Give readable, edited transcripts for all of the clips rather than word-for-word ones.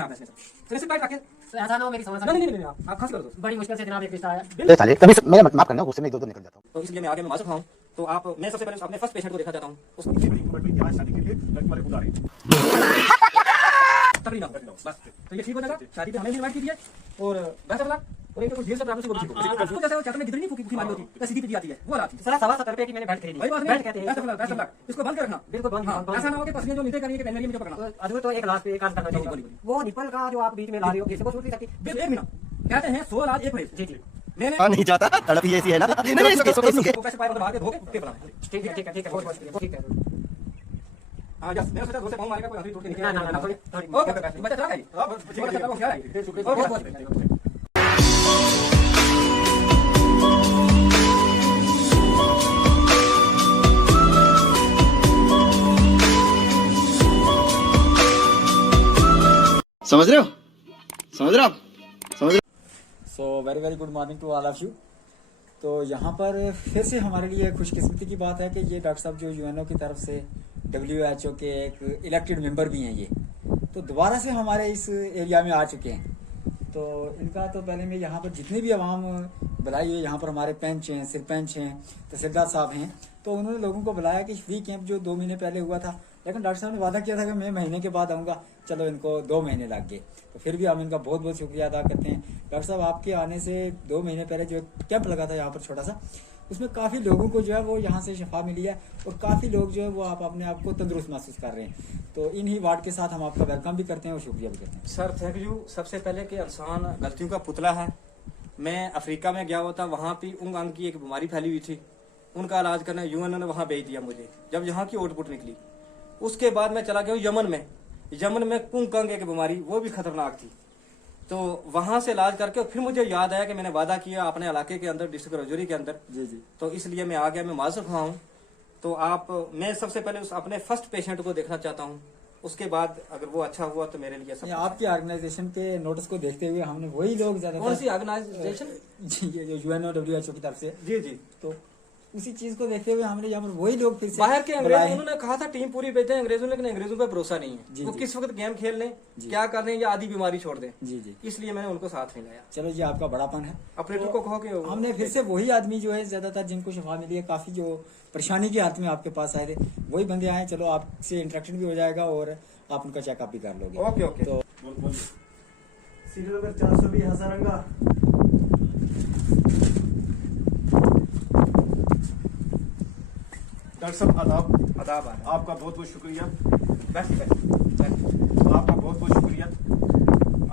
रखना आपने इसमें सिर्फ टाइट रखिए। तो ऐसा ना हो मेरी समझ नहीं आप खास कर दो। बड़ी मुश्किल से जनाब एक रिश्ता आया। साले कभी मेरा माफ करना, गुस्से में दो निकल जाता हूँ। तो इसलिए मैं आगे मैं माजूर हूँ। तो आप मैं सबसे पहले अपने फर्स्ट पेशेंट को देखना चाहता हूँ। उसकी बड़ी उम्र में आज शादी के लिए लड़की वाले खुद आ रहे हैं। तकरीबन बस तो ये ठीक हो जाएगा। शादी पे हमें भी इनवाइट कीजिए और वैसे बोला और एक कुछ ढेर से प्रॉब्लम से वो ठीक हो। तो जैसे वो चाहते हैं जितनी फूकी मारी होती है सीधी पे आती है वो आती है। सर 70 की मैंने बेल्ट खरीदी। वही बात बेल्ट कहते हैं ऐसा लग इसको बंद कर रखना। बिल्कुल बंद। हाँ, ऐसा ना हो कि पसलियां जो नीचे करनी है कि पैनल में जो पकड़ना। अधूर तो एक लास्ट पे एक काज करना चाहिए। वो निपल का जो आप बीच में ला रहे हो इससे वो छूट नहीं सकती। बिल 1 मिनट कहते हैं 100 लाख एक फैस। जी जी मैंने नहीं चाहता, तड़प ही ऐसी है ना। नहीं वो कैसे पाए बाहर के धोके पे बना। ठीक है बहुत बहुत शुक्रिया। ठीक है हां जस्ट मैं सोचा 2 से पाउंड मारेगा कोई हंसी टूट के निकल। ना थोड़ी ओके बच्चा चला गई। हां बच्चा को ख्याल है। बहुत बहुत समझ रहे हो, समझ रहे हो आप, समझ रहे हो। So very good morning to all of you. तो यहाँ पर फिर से हमारे लिए खुशकिस्मती की बात है कि ये डॉक्टर साहब जो यूएनओ की तरफ से WHO के एक इलेक्टेड मेंबर भी हैं, ये तो दोबारा से हमारे इस एरिया में आ चुके हैं। तो इनका तो पहले में यहाँ पर जितने भी आवाम बुलाई हुई, यहाँ पर हमारे पंच हैं, सरपंच हैं, तहसीलदार साहब हैं, तो उन्होंने लोगों को बुलाया कि फ्री कैंप जो 2 महीने पहले हुआ था, लेकिन डॉक्टर साहब ने वादा किया था कि मैं महीने के बाद आऊँगा। चलो इनको 2 महीने लग गए, तो फिर भी हम इनका बहुत बहुत शुक्रिया अदा करते हैं। डॉक्टर साहब आपके आने से 2 महीने पहले जो कैंप लगा था यहाँ पर छोटा सा, उसमें काफ़ी लोगों को जो है वो यहाँ से शिफा मिली है और काफ़ी लोग जो है वो आप अपने आप को तंदुरुस्त महसूस कर रहे हैं। तो इन्हीं वार्ड के साथ हम आपका वेलकम भी करते हैं और शुक्रिया भी करते हैं। Sir thank you. सबसे पहले कि इंसान गलतियों का पुतला है। मैं अफ्रीका में गया हुआ था, वहाँ पे उंग अंग की एक बीमारी फैली हुई थी, उनका इलाज करने यूएनओ ने वहाँ भेज दिया मुझे। जब यहाँ की आउटपुट निकली उसके बाद मैं चला गया हूँ यमन में कुंग अंग एक बीमारी, वो भी खतरनाक थी। तो वहां से इलाज करके फिर मुझे याद आया कि मैंने वादा किया अपने इलाके के अंदर डिस्ट्रिक्ट रजौरी के अंदर। जी तो इसलिए मैं आ गया, मैं माजूर हूँ। तो मैं सबसे पहले उस अपने फर्स्ट पेशेंट को देखना चाहता हूँ, उसके बाद अगर वो अच्छा हुआ तो मेरे लिए सब। आपकी ऑर्गेनाइजेशन के नोटिस को देखते हुए हमने वही लोग ज्यादा। कौन सी ऑर्गेनाइजेशन? जी ये जो यूएनओ WHO की तरफ से। जी तो उसी चीज को देखते हुए हमने यहाँ पर वही लोग फिर से बाहर के अंग्रेज, उन्होंने कहा था टीम पूरी भेजते हैं अंग्रेजों, लेकिन अंग्रेजों पे भरोसा नहीं है। वो किस वक्त गेम खेल लें, क्या कर रहे हैं, या आधी बीमारी छोड़ दें। जी इसलिए मैंने उनको साथ नहीं लाया। चलो ये आपका बड़ापन है। ऑपरेटर को कहो कि हमने फिर से वही आदमी जो है ज्यादातर जिनको शिफा मिली है, काफी जो परेशानी के हाथ में आपके पास आए थे, वही बंदे आए। चलो आपसे इंटरेक्शन भी हो जाएगा और आप उनका चेकअप भी कर लोगे। ओके तो सीरियल नंबर 420 हजारंगा। डॉक्टर साहब आदाब। आपका बहुत बहुत शुक्रिया। आपका बहुत बहुत शुक्रिया।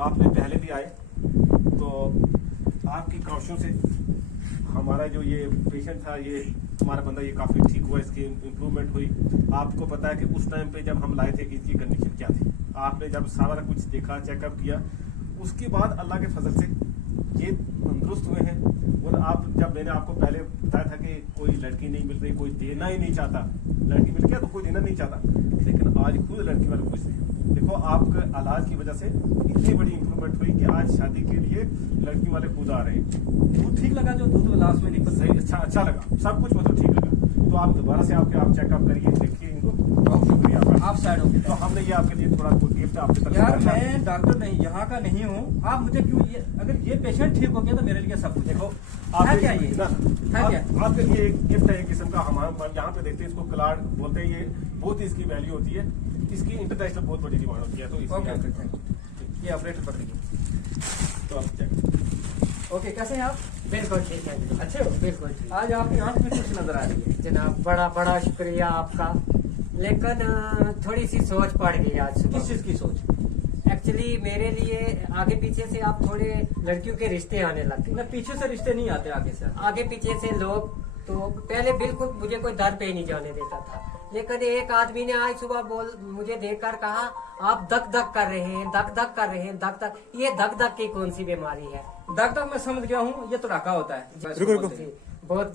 आपने पहले भी आए तो आपकी कोशिशों से हमारा जो ये पेशेंट था, ये हमारा बंदा ये काफी ठीक हुआ, इसकी इम्प्रूवमेंट हुई। आपको पता है कि उस टाइम पे जब हम लाए थे कि इसकी कंडीशन क्या थी, आपने जब सारा कुछ देखा, चेकअप किया, उसके बाद अल्लाह के फजल से ये तंदुरुस्त हुए हैं। और आप जब मैंने आपको पहले बताया था कि कोई लड़की नहीं मिल रही, कोई देना ही नहीं चाहता, लड़की मिल गया तो कोई देना नहीं चाहता, लेकिन आज खुद लड़की वाले खुश हैं। देखो आपके इलाज की वजह से इतनी बड़ी इंप्रूवमेंट हुई कि आज शादी के लिए लड़की वाले खुद आ रहे हैं। दूध ठीक लगा जो दूध लास्ट में निकल सही, अच्छा लगा, सब कुछ मतलब ठीक लगा। तो आप दोबारा से आप चेकअप करिए, देखिए इनको। बहुत शुक्रिया। आप साइड हो गए। तो हमने ये आपके लिए थोड़ा गिफ्ट आपके तरफ यार मैं डॉक्टर नहीं, यहाँ का नहीं हूँ। आप मुझे क्यों अगर ये पेशेंट ठीक हो गया तो मेरे लिए सब कुछ। देखो आप क्या ये आपके लिए एक गिफ्ट है, एक किस्म का। हमारे यहाँ पे देखते हैं इसको क्लाड बोलते हैं। ये बहुत इसकी वैल्यू होती है, इसकी इंटरनेशनल बहुत बड़ी डिमांड होती है। तो ये ऑपरेटर पकड़िए। तो आप चेक। ओके कैसे हैं आप? बिल्कुल ठीक है। अच्छे हो? बिल्कुल ठीक। आज आपकी आंख में कुछ नजर आ रही है जनाब बड़ा शुक्रिया आपका, लेकिन थोड़ी सी सोच पड़ गई आज सुबह। किस चीज की सोच? एक्चुअली मेरे लिए आगे पीछे से आप थोड़े लड़कियों के रिश्ते आने लगे। ना पीछे से रिश्ते नहीं आते, आगे पीछे से लोग। तो पहले बिल्कुल मुझे कोई दर पे नहीं जाने देता था, लेकिन एक आदमी ने आज सुबह मुझे देखकर कहा आप धक धक कर रहे हैं, धक कर रहे हैं, धक। ये धक की कौन सी बीमारी है? धक मैं समझ गया हूँ, ये तो डाका होता है। रुको। बहुत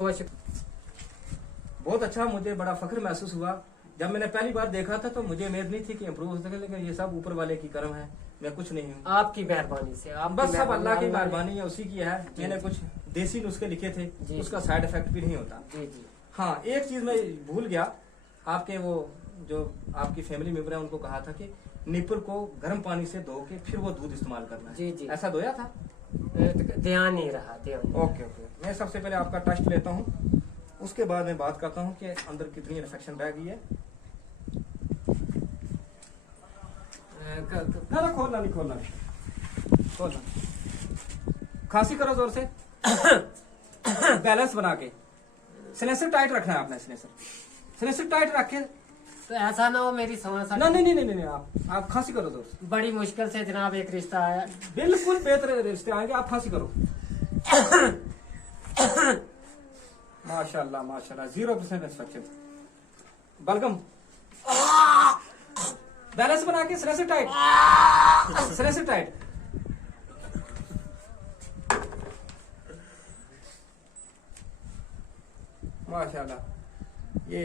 बहुत अच्छा, मुझे बड़ा फख्र महसूस हुआ। जब मैंने पहली बार देखा था तो मुझे उम्मीद नहीं थी कि इम्प्रूव हो सके, लेकिन ये सब ऊपर वाले की करम है, मैं कुछ नहीं हूँ। आपकी मेहरबानी से। आप बस सब अल्लाह की मेहरबानी है, उसी की है। मैंने कुछ देसी नुस्खे लिखे थे, उसका साइड इफेक्ट भी नहीं होता। हाँ एक चीज मैं भूल गया, आपके वो जो आपकी फैमिली मेंबर है उनको कहा था कि निपल को गर्म पानी से धो के फिर वो दूध इस्तेमाल करना जी, है। जी। ऐसा धोया था? ध्यान नहीं रहा, ध्यान नहीं। ओके ओके, मैं सबसे पहले आपका टेस्ट लेता हूँ, उसके बाद मैं बात करता हूँ कि अंदर कितनी इन्फेक्शन रह गई है। ना ना, खोलना नहीं, खोलना नहीं, खोलना नहीं। खांसी करो जोर से, बैलेंस बना के। स्लेसर टाइट रखना है आपने, स्लेसर टाइट रख के। तो ऐसा ना हो मेरी समझ ना नहीं नहीं नहीं नहीं, आप खांसी करो जोर से। बड़ी मुश्किल से जनाब एक रिश्ता आया। बिल्कुल बेहतर रिश्ते आएंगे, आप फांसी करो। माशाल्लाह माशाल्लाह, 0% इंस्ट्रक्शन। बलगम बैलेंस बना के, स्लेसर टाइट, स्लेसर टाइट। माशाल्लाह, ये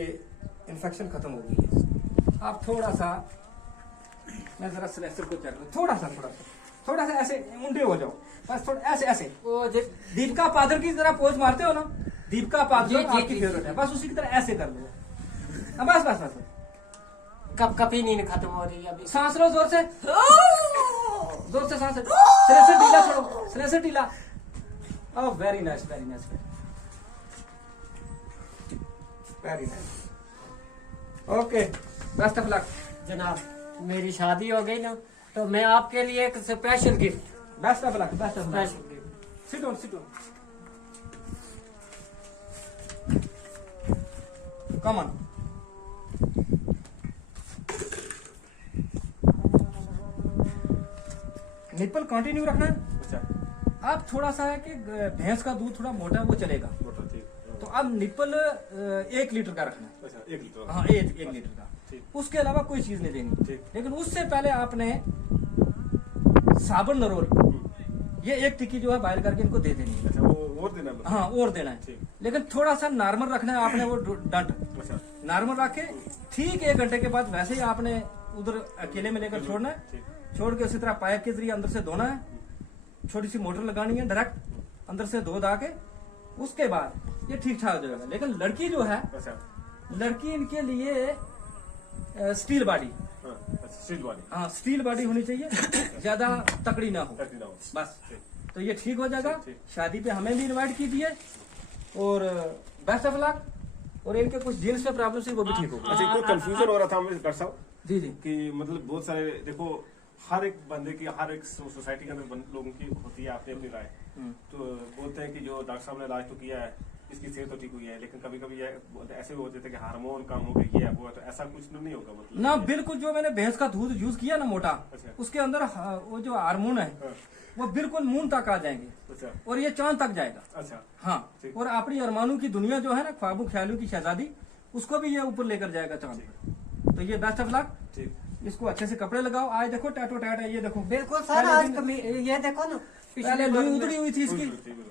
इन्फेक्शन खत्म हो गई है। आप थोड़ा सा, मैं जरा स्लेसर को चेक करूं, थोड़ा सा ऐसे मुंडे हो जाओ, बस थोड़ा ऐसे ऐसे। वो दीपिका पादर की तरह पोज मारते हो ना, दीपिका जी, पादर जी, आपकी जी, फेवरेट जी। है, बस उसी की तरह ऐसे कर लो। हाँ, बस बस बस, कब कभी नींद खत्म हो रही है अभी। सांस लो जोर से, जोर से सांस। स्लेसर ढीला छोड़ो, स्लेसर ढीला। Oh very nice, very nice, very nice. Okay, best of luck. जनाब मेरी शादी हो गई ना, तो मैं आपके लिए एक special gift, best of luck, best of luck. Special gift. Sit down, sit down. Come on. Nipple continue रखना है। अच्छा, आप थोड़ा सा है कि भैंस का दूध थोड़ा मोटा वो चलेगा, मोटा, ठीक। तो अब निप्पल 1 लीटर का रखना है। अच्छा, 1 लीटर। हाँ, एक लीटर का। ठीक। उसके अलावा कोई चीज नहीं देनी। ठीक। लेकिन उससे पहले आपने साबुन नरोल, ये 1 टिक्की जो है बॉयल करके इनको दे देनी है। अच्छा, वो और देना है? हाँ, और देना है। ठीक। लेकिन थोड़ा सा नॉर्मल रखना है आपने, वो डंट अच्छा, नॉर्मल रख के ठीक 1 घंटे के बाद वैसे ही आपने उधर अकेले में लेकर छोड़ना है। ठीक। छोड़ के उसी तरह पाइप के जरिए अंदर से धोना है, छोटी सी मोटर लगानी है, डायरेक्ट अंदर से धो धा के, उसके बाद ये ठीक ठाक हो जाएगा। लेकिन लड़की जो है, अच्छा, लड़की इनके लिए स्टील बॉडी, हाँ, अच्छा, स्टील वाली। हाँ स्टील बॉडी होनी चाहिए, ज्यादा तकड़ी ना हो, तकड़ी ना हो। बस। ठीक। तो ये ठीक हो जाएगा। ठीक। शादी पे हमें भी इनवाइट कीजिए, और बेस्ट ऑफ लक। और इनके कुछ जीन्स में प्रॉब्लम थी, वो भी ठीक होगा। अच्छा, कोई कंफ्यूजन हो रहा था मुझे डॉक्टर साहब जी जी। कि मतलब बहुत सारे, देखो हर एक बंदे की, हर एक सोसाइटी के अंदर लोगों की होती है अपनी अपनी राय। तो बोलते हैं कि जो डॉक्टर साहब ने इलाज तो किया है, इसकी सेहत तो ठीक हुई है, लेकिन कभी कभी ऐसे भी होते थे कि हार्मोन कम हो गई, ये है, वो है, तो ऐसा कुछ नहीं होगा मतलब? ना बिल्कुल, जो मैंने भैंस का दूध यूज किया ना मोटा, अच्छा। उसके अंदर वो जो हार्मोन है हाँ, वो बिल्कुल मून तक आ जाएंगे, अच्छा, और ये चांद तक जाएगा। अच्छा, हाँ, ठीक। और अपनी अरमानों की दुनिया जो है ना, ख्वाबों ख्यालों की शहजादी, उसको भी ये ऊपर लेकर जाएगा चांद पर। तो ये बेस्ट ऑफ लक। ठीक। इसको अच्छे से कपड़े लगाओ। आज देखो टैटो टैट है, ये देखो बिल्कुल सर, पहले आज दिन- ये देखो ना, पहले पिछले लुई बार उधड़ी हुई थी इसकी,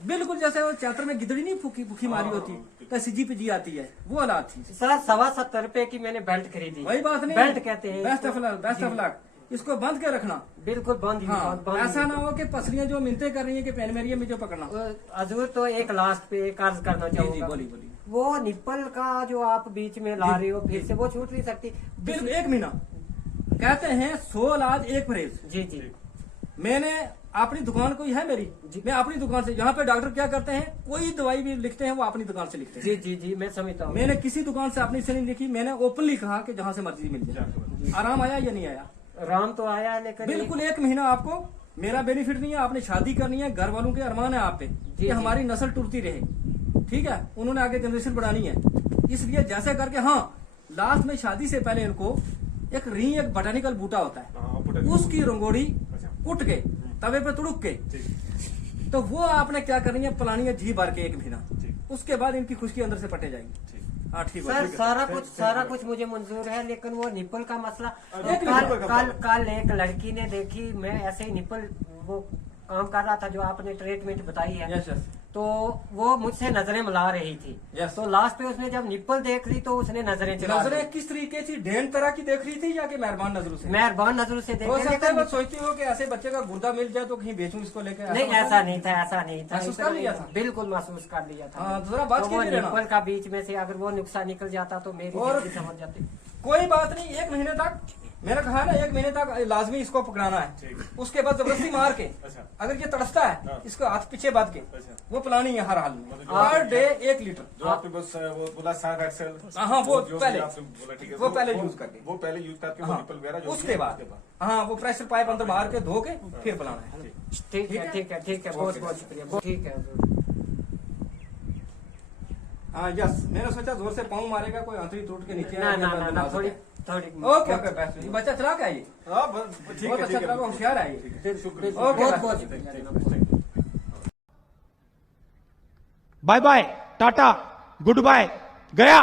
बिल्कुल जैसे वो चादर में गिदड़ी नहीं फूकी फूकी मारी होती, तो सिजी पिजी आती है, वो हालात थी। सर 70 रुपए की मैंने बेल्ट खरीदी। वही बात नहीं, बेल्ट कहते हैं बेस्ट ऑफ इसको। Luck, best of luck. इसको बंद के रखना। बिल्कुल बंद ही, हाँ, बंद ऐसा ही। ना हो कि पसलियां जो मिनते कर रही है कि पेन मेरी है, मुझे पकड़ना। हजूर, तो एक लास्ट पे एक अर्ज करना जी जी, चाहूंगा। बोलिए बोलिए। वो निप्पल का जो आप बीच में ला रहे हो, फिर से वो छूट नहीं सकती। बिल्कुल, 1 महीना कहते हैं 100 इलाज 1 परहेज। जी जी। मैंने अपनी दुकान कोई है मेरी, मैं अपनी दुकान से, यहाँ पे डॉक्टर क्या करते हैं, कोई दवाई भी लिखते हैं वो अपनी दुकान से लिखते हैं। जी जी जी, मैं समझता हूँ। मैंने किसी दुकान से अपनी से नहीं लिखी, मैंने ओपनली कहा कि जहाँ से मर्जी मिल जाए। आराम आया या नहीं आया? राम तो आया है, लेकिन बिल्कुल 1 महीना आपको, मेरा बेनिफिट नहीं है, आपने शादी करनी है, घर वालों के अरमान है आप पे कि जी। हमारी नस्ल टूटती रहे, ठीक है, उन्होंने आगे जनरेशन बढ़ानी है, इसलिए जैसे करके, हाँ लास्ट में शादी से पहले इनको एक री, एक बोटानिकल बूटा होता है, हाँ, पोटैटो। उसकी रंगोड़ी अच्छा। कुट के तवे पे तुड़क के, ठीक। तो वो आपने क्या करनी है, पलानी है जी भर के 1 महीना, ठीक। उसके बाद इनकी खुशकी अंदर से पटे जाएगी। ठीक। हाँ ठीक सर है। सारा कुछ मुझे मंजूर है, लेकिन वो निप्पल का मसला, एक कल एक लड़की ने देखी, मैं ऐसे ही निप्पल वो काम कर रहा था जो आपने ट्रीटमेंट बताई है, यस यस तो वो मुझसे नजरें मिला रही थी। Yes. तो लास्ट पे उसने जब निप्पल देख ली तो उसने नजरें चला दी। नजरें किस तरीके से ढेर तरह की देख रही थी, या कि मेहरबान नजरों से? मेहरबान नजरों से हो देखे, सकता है वो लेकिन सोचती हो कि ऐसे बच्चे का गुर्दा मिल जाए तो कहीं बेचूं इसको लेकर। नहीं, ऐसा नहीं था, ऐसा नहीं था। महसूस कर लिया था? बिल्कुल महसूस कर लिया था। हाँ, जरा बात तो वो कीजिए ना। निप्पल का बीच में से अगर वो नुकसान निकल जाता तो मेरी और- जिंदगी समझ जाती। कोई बात नहीं, 1 महीने तक मैंने कहा ना 1 महीने तक लाजमी इसको पकड़ाना है, ठीक। उसके बाद जबरदस्ती मार के अच्छा। अगर ये तड़सता है हाँ। इसको हाथ पीछे बांध के अच्छा। वो पिलानी है हर हाल में, मतलब पर डे 1 लीटर। जो आपके पास वो बोला साग एक्सेल, हाँ, वो जो भी पहले। आपने बोला, ठीक है, वो पहले यूज करके। वो पहले यूज करके वो हाँ, निपल वगैरह जो उसके बाद हाँ वो प्रेशर पाइप अंदर मार के धो के फिर पिलाना है। ठीक है ठीक है ठीक है, बहुत बहुत शुक्रिया, ठीक है। हाँ यस, मैंने सोचा जोर से पाँव मारेगा कोई आंतरी टूट के नीचे ना आएगा, ना ना तो ना, नाजुक थोड़ी है। थोड़ी ओके ओके बेस्ट, ये बच्चा चला क्या ये हाँ, बस ठीक बहुत है, अच्छा ठीक चला, है, होशियार है ये। फिर शुक्रिया। ओके बहुत बस। बहुत Thank you, शुक्रिया। thank you। Bye bye, ta-ta, goodbye, गया।